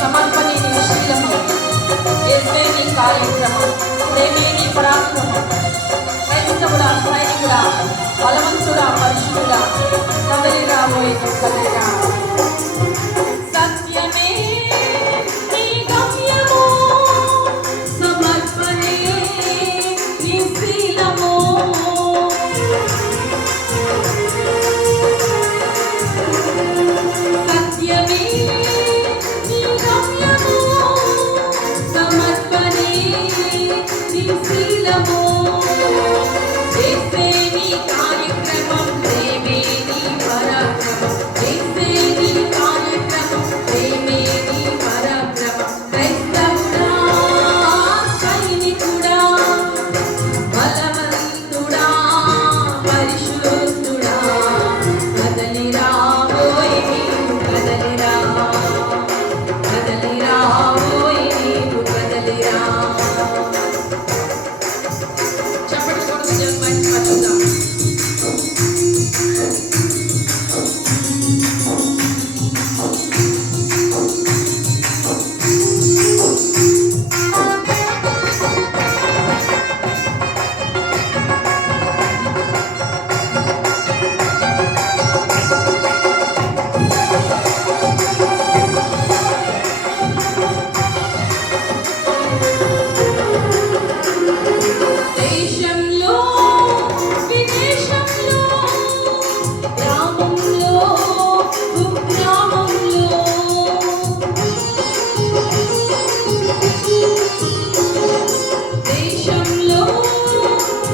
సమర్పణే నీ శీలము, యేసే నీ కార్యక్రమం, ప్రేమే నీ పరాక్రమం. క్రైస్తవుడా, సైనికుడా, బలవంతుడా, పరిశుద్ధుడా, కదలి రాబోయే కదలిరా. సత్యమే నీ గమ్యము, సమర్పణే నీ శీలము. సత్యమే నీ గమ్యము, సమర్పణే నీ శీలము. యేసే నీ కార్యక్రమం, ప్రేమే నీ పరాక్రమం. యేసే నీ కార్యక్రమం, ప్రేమే నీ పరాక్రమం. క్రైస్తవుడా, సైనికుడా, బలవంతుడా, పరిశుద్ధుడా, కదలి రాబోయే నీవు కదలిరా. కదలి రాబోయే నీవు కదలిరా. చప్పట్లు కొడుతూ దేవుని మహిమపరుద్దాం. దేశంలో విదేశంలో, గ్రామంలో కుగ్రామంలో, దేశంలో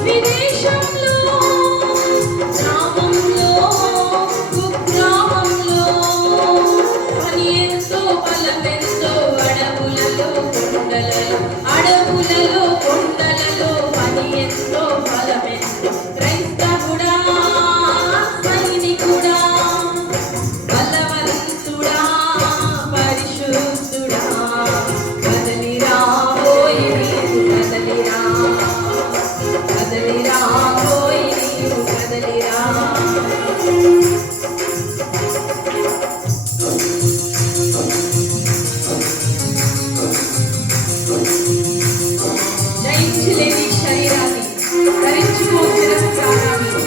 విదేశంలో, గ్రామంలో కుగ్రామంలో, పని ఎంతో బలమెంతో, అడవులలో కొండలలో పని ఎంతో బలమెంతో. క్రైస్తవుడా, సైనికుడా, బలవంతుడా, పరిశుద్ధుడా, కదలి రాబోయే నీవు కదలిరా. కదలి రాబోయే నీవు కదలిరా. జయించలేని శరీరాన్ని, ధరించుకో శిరస్త్రాణాన్ని,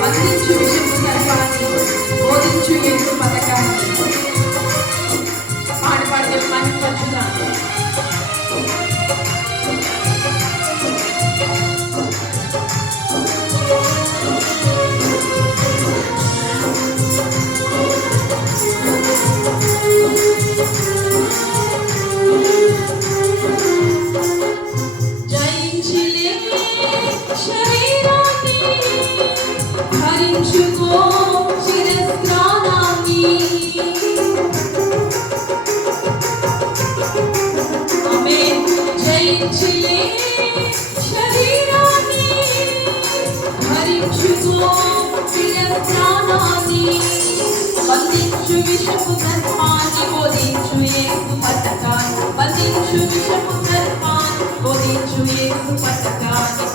బంధించు విషపు సర్పాన్ని, బోధించు యేసు పథకాన్ని. పాడి పాడి దేవుని మహిమపరుద్దాం. జయించలేని శరీరాన్ని, ధరించుకో శిరస్త్రాణాన్ని. ఆమేన్. జయించలేని శరీరాన్ని, ధరించుకో శిరస్త్రాణాన్ని, బంధించు విషపు సర్పాన్ని, బోధించు యేసు పథకాన్ని. బంధించు విషపు సర్పాన్ని, బోధించు యేసు పథకాన్ని.